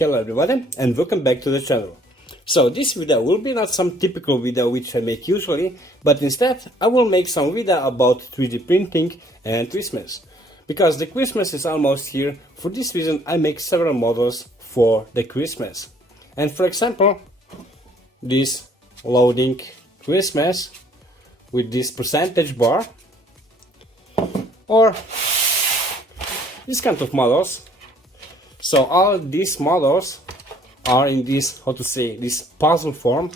Hello everybody and welcome back to the channel. So this video will be not some typical video which I make usually, but instead I will make some video about 3D printing and Christmas. Because the Christmas is almost here, for this reason I make several models for the Christmas. And for example, this loading Christmas with this percentage bar, or this kind of models. So all these models are in this, how to say, this puzzle form.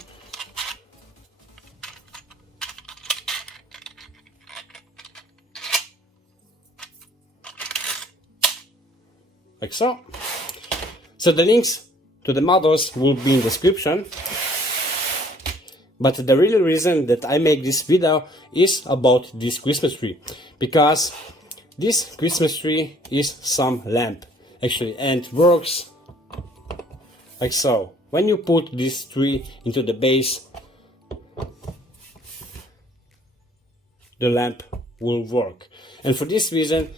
Like so. So the links to the models will be in the description. But the real reason that I make this video is about this Christmas tree. Because this Christmas tree is some lamp. Actually, and works like so. When you put this tree into the base, the lamp will work. And for this reason,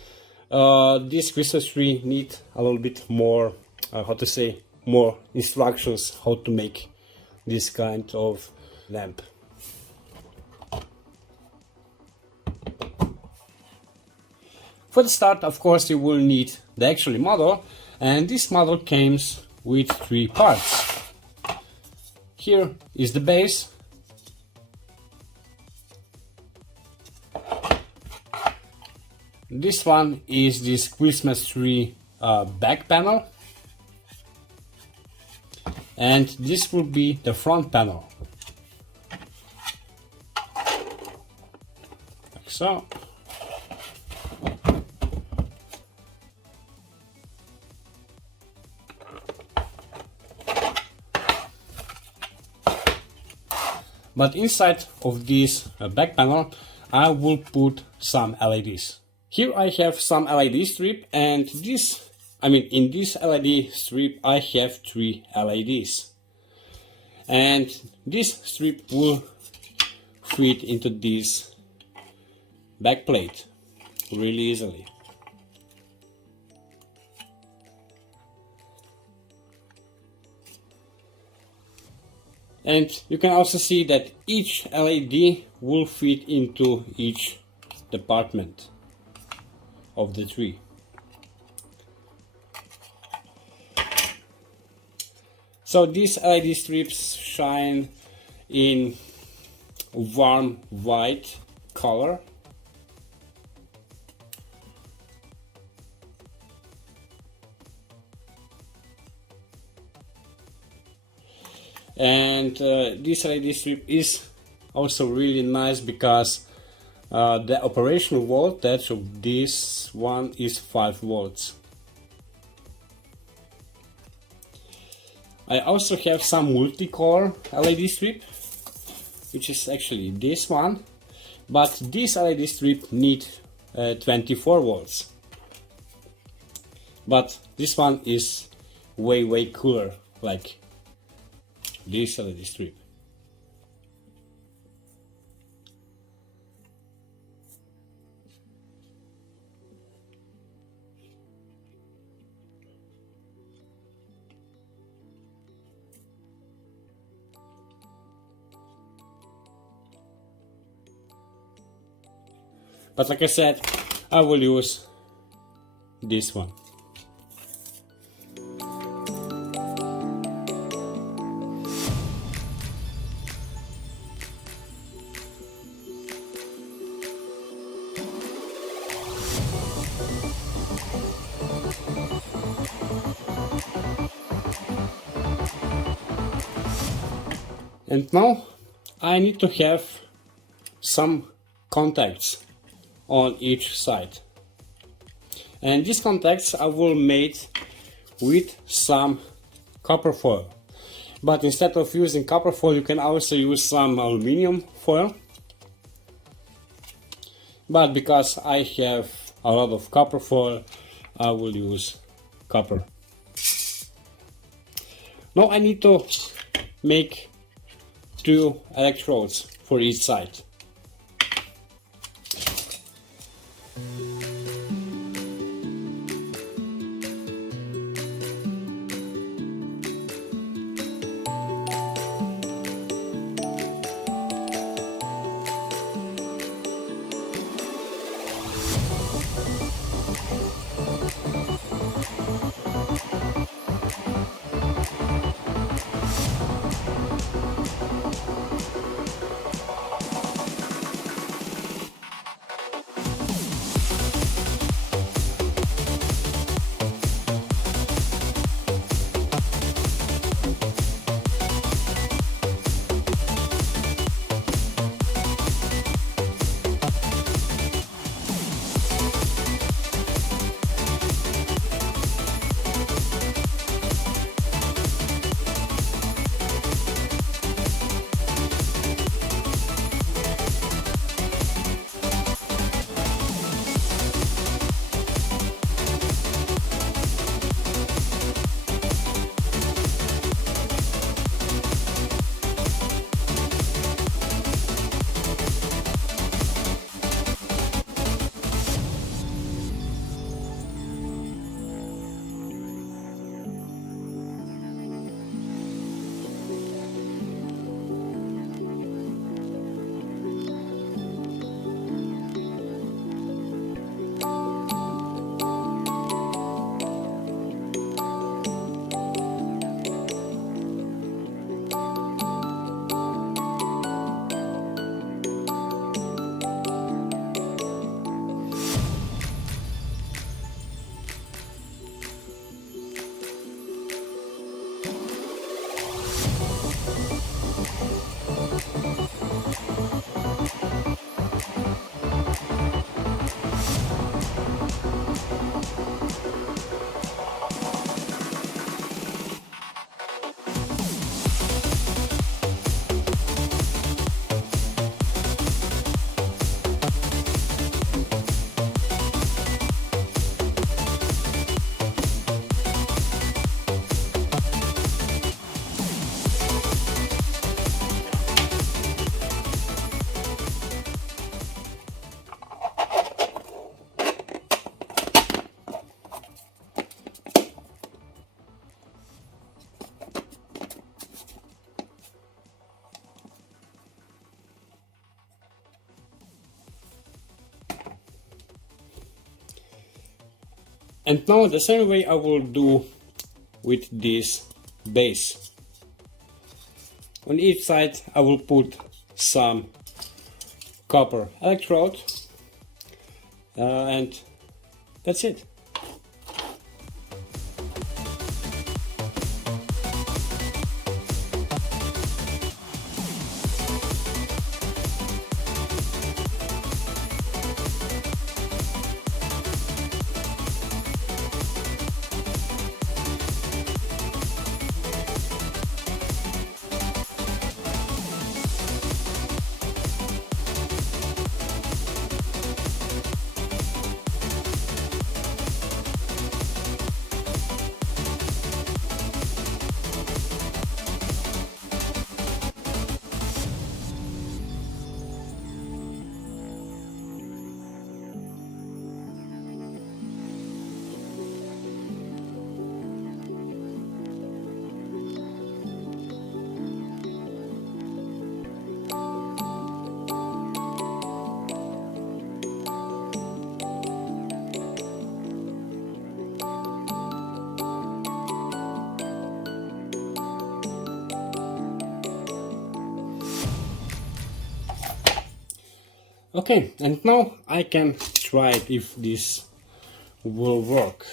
this Christmas tree needs a little bit more, how to say, more instructions how to make this kind of lamp. For the start, of course, you will need the actual model, and this model comes with 3 parts. Here is the base, this one is this Christmas tree back panel, and this will be the front panel, like so. But inside of this back panel, I will put some LEDs. Here I have some LED strip, and in this LED strip I have 3 LEDs. And this strip will fit into this back plate really easily. And you can also see that each LED will fit into each department of the tree. So these LED strips shine in warm white color. And this LED strip is also really nice because the operational voltage of this one is 5 volts. I also have some multicolor LED strip, which is actually this one, but this LED strip needs 24 volts. But this one is way cooler, like this LED strip. But like I said, I will use this one. And now I need to have some contacts on each side. And these contacts I will make with some copper foil. But instead of using copper foil, you can also use some aluminum foil. But because I have a lot of copper foil, I will use copper. Now I need to make 2 electrodes for each side. And now the same way I will do with this base. On each side I will put some copper electrode and that's it. Okay, and now I can try it if this will work.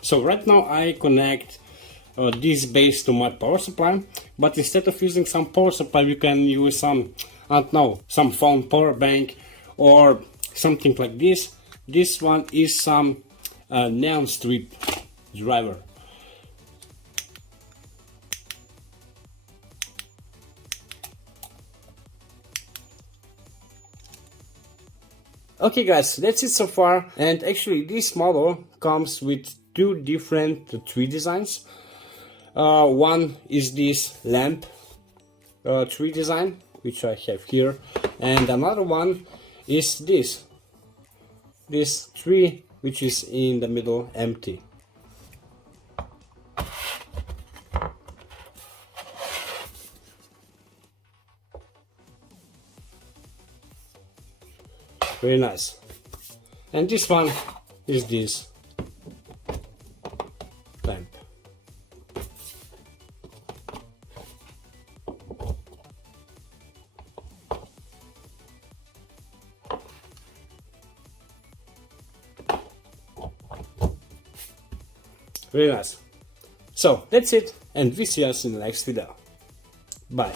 So right now I connect this base to my power supply, but instead of using some power supply you can use some, I don't know, some phone power bank or something like this. This one is some neon strip driver. Okay guys, that's it so far, and actually this model comes with two different tree designs. One is this lamp tree design, which I have here, and another one is this tree, which is in the middle empty. Very nice. And this one is this lamp. Very nice. So that's it, and we see us in the next video. Bye.